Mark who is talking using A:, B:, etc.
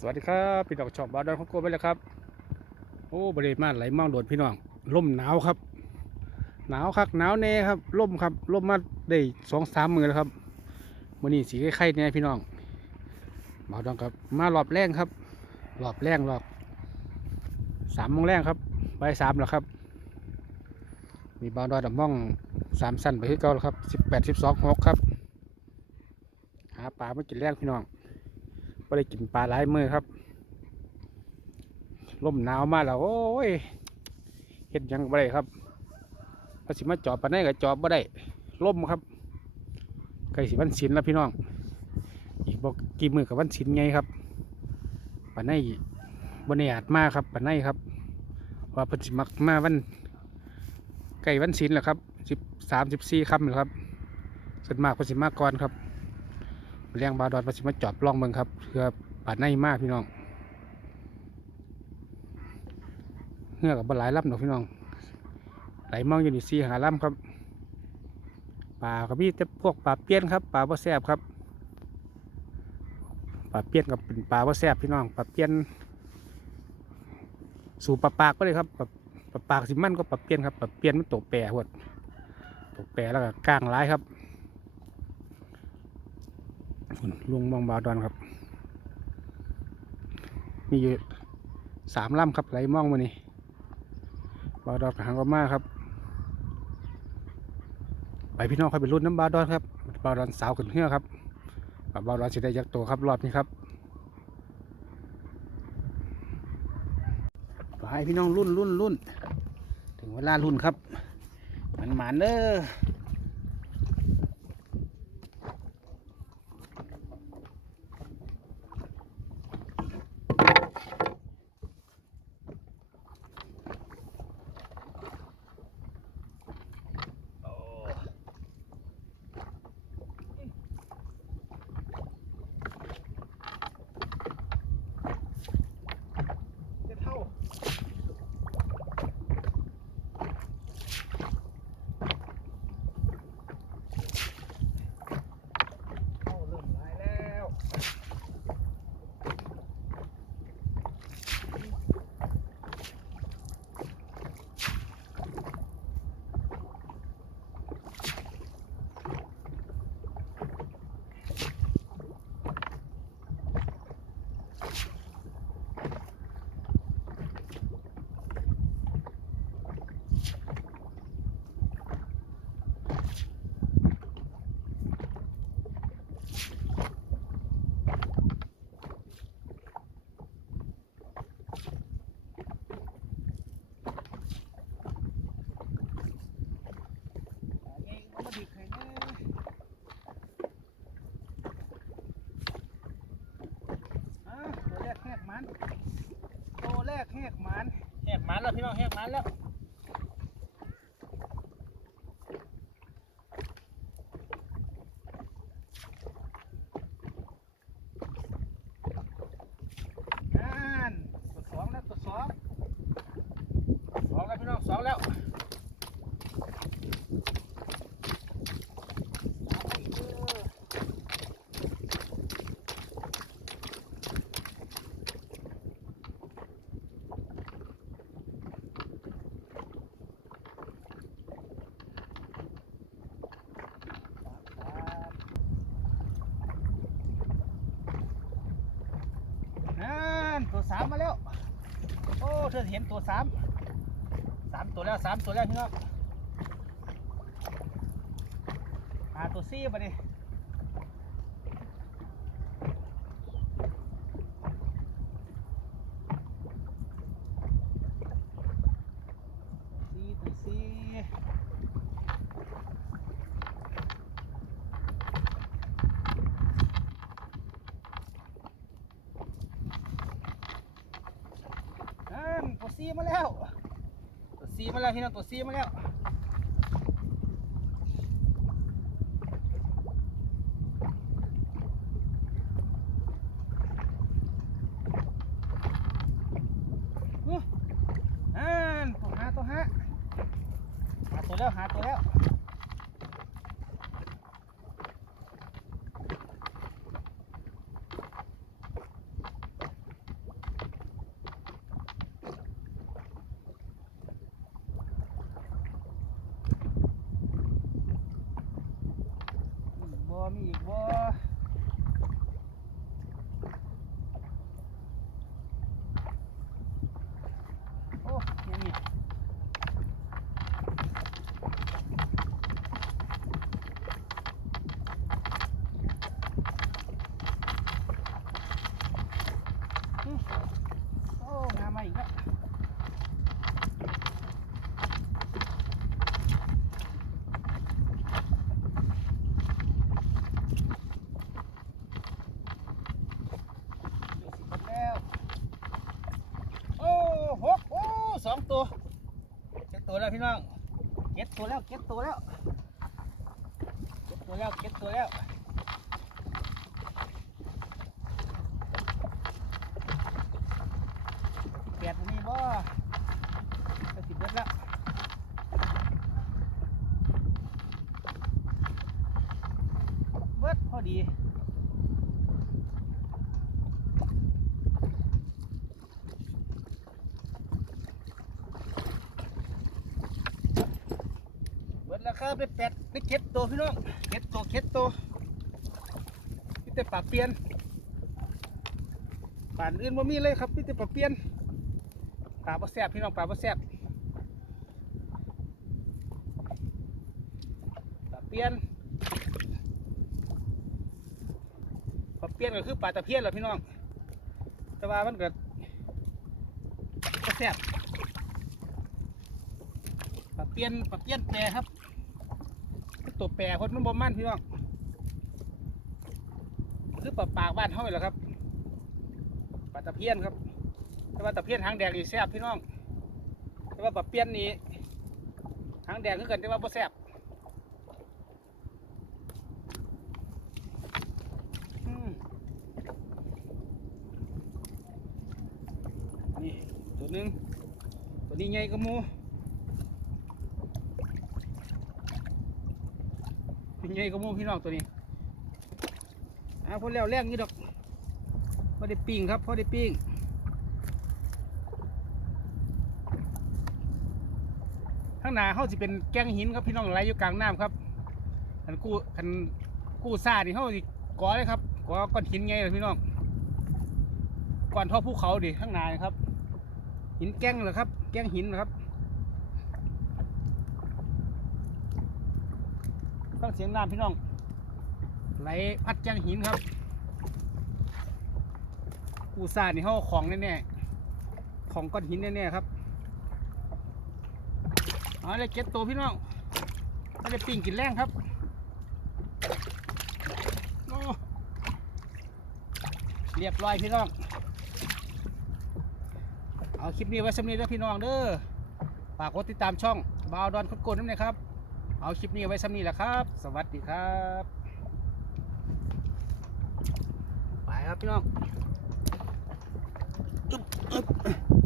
A: สวัสดีครับพี่น้องชอบบ้านดอนของโกไปแล้วครับ โอ้บริเวณมาไหลมองโดดพี่น้องล่มหนาวครับ หนาวคักหนาวแน่ครับล่มครับล่มมาได้สองสามมือแล้วครับมื่อนี้สีไข่ๆแน่พี่น้องบาดอนครับมารอบแรงครับรอบแรงรอบสามมงแรงครับใบสามแล้วครับ มีบาดอนดับม่องสามสั้นไปที่เก่าแล้วครับสิบแปดสิบสองหกครับ หาปลาไม่กินแรงพี่น้อง ไม่ได้กินปลาหลายมือครับลมหนาวมาแล้วโอ้ยเห็ดยังบ่ได้ครับพอสิมาจอบปานได้ก็จอบบ่ได้ลมครับใกล้สิวันศิลแล้วพี่น้อง อีกบอกกี่มือกับวันศิลไงครับปานได้บนอาจมาครับปานได้ครับว่าพิ่นสิมักมาวันใกล้วันศิลแล้วครับสิบสามสิบสี่คำแล้วครับส่วนมากพิ่นสิมาก่อนครับ เลี้ยงบาดอนมาสิมาจอบล่องเบิ่งครับเพื่อป่าในมากพี่น้องเหือกับบหลายลำดอกพี่น้องไหลมองอยู่นี่สี่หาลำครับป่าก็มีแต่พวกป่าเปี้ยนครับป่าบ่แซบครับป่าเปี้ยนกับเป็นป่าบ่แซบพี่น้องป่าเปี้ยน สู่ป่าปากก็เลยครับป่าป่าปากสิมันก็ป่าเปี้ยนครับป่าเปี้ยนมันตกแปรหวดตกแปรแล้วก็ก้างร้ายครับ ลุงมองบาดอนครับ มีอยู่สามลำครับไหลมองมานี่บาดอนหางก็มาครับ ไปพี่น้องครับไปรุ่นน้ำบาดอนครับบาดอนสาวขึ้นเหือครับบาดอนสิได้ยักษ์โตครับรอบนี้ครับไปพี่น้องรุ่นรุ่นรุ่นถึงเวลารุ่นครับมันหมานเด้อ
B: จะเท่าเข้าเริ่มหลายแล้ว เองก็มาดีใครนะอะตัวแรกแหกมันตัว แหกมัน
A: แหกมันแล้วพี่น้องแหกมันแล้ว
B: นั่นตัวสองแล้วตัวสอง
A: สองแล้วพี่น้องสองแล้ว
B: สามอีกเด้อนั่นตัวสามมาแล้ว โอ้เธอเห็นตัวสามสามตัวแล้วสามตัวแล้วพี่น้องหาตัวซี่มาดิซี่ตัวซี่นั่นตัวซี่มา แล้วตัวซีมาแล้วพี่น้องตัวซีมาแล้วนั่นตัวหาตัวหาหาตัวแล้วหาตัวแล้ว มีอีกบ่โอ้ยังมีอืมโอ้งามมาอีกแล้ว ยี่สิบแล้ว โอ้หกโอ้สองตัวเจ็ดตัวแล้ว พี่น้องเจ็ดตัวแล้วเจ็ดตัวแล้วเจ็ดตัวแล้วเจ็ดตัวแล้วแปดตัวนี้บ่ก็สิบเบิดแล้วเบิดพอดีาไปแปดไปเจ็ดตัวพี่น้องเจ็ดตัวเจ็ดตัวพี่แต่ปลาเปลี่ยนป่านอื่นว่ามีเลยครับพี่แต่ปลาเปลี่ยนปลาปลาแซ่บพี่น้องปลาปลาแซ่บปลาเปลี่ยนปลาเปลี่ยนก็คือปลาตะเพียนแหละพี่น้อง แต่ว่ามันเกิดปลาแซ่บปลาเปลี่ยนปลาเปลี่ยนแปรครับ ตัวแปรคนมันบ่มันพี่น้องคือปลาปากบ้านเฮาเหละครับปลาตะเพียนครับ แต่ว่าตะเพียนหางแดงนี่แซ่บพี่น้อง แต่ว่าปลาเปียนนี่หางแดงคือกันแต่ว่าบ่แซ่บนี่ตัวหนึงตัวนี้ใหญ่กว่าหมู เป็นไงก็มูพี่น้องตัวนี้อ่าพอแล้วแรงนี่ดอกพอได้ปิ้งครับพอได้ปิ้งข้างหน้าเขาสิเป็นแก้งหินครับพี่น้องไหลอยู่กลางน้ำครับคันกู้คันกู้ซานี่เขาสิก่อเลยครับก่อก้อนหินไงล่ะพี่น้องก้อนท่อภูเขาดิข้างหน้ายครับ หินแก้งเหรอครับ แก้งหินเหรอครับ ฟังเสียงน้ำพี่น้อง ไหลพัดแจ้งหินครับกูซานี่เขาเอของแน่ๆของก้อนหินแน่ๆครับเอาเลยเก็ตตัวพี่น้องเอาเลยปิ้งกินแรงครับเรียบร้อยพี่น้อง เอาคลิปนี้ไว้สำเร็จแล้วพี่น้องเด้อฝากกดติดตามช่องบาวดอนคดโกนน้ำเลยครับ เอาคลิปนี้ไว้ซ้ำนี้แหละครับ สวัสดีครับ ไปครับพี่น้องอึ๊บอึ๊บ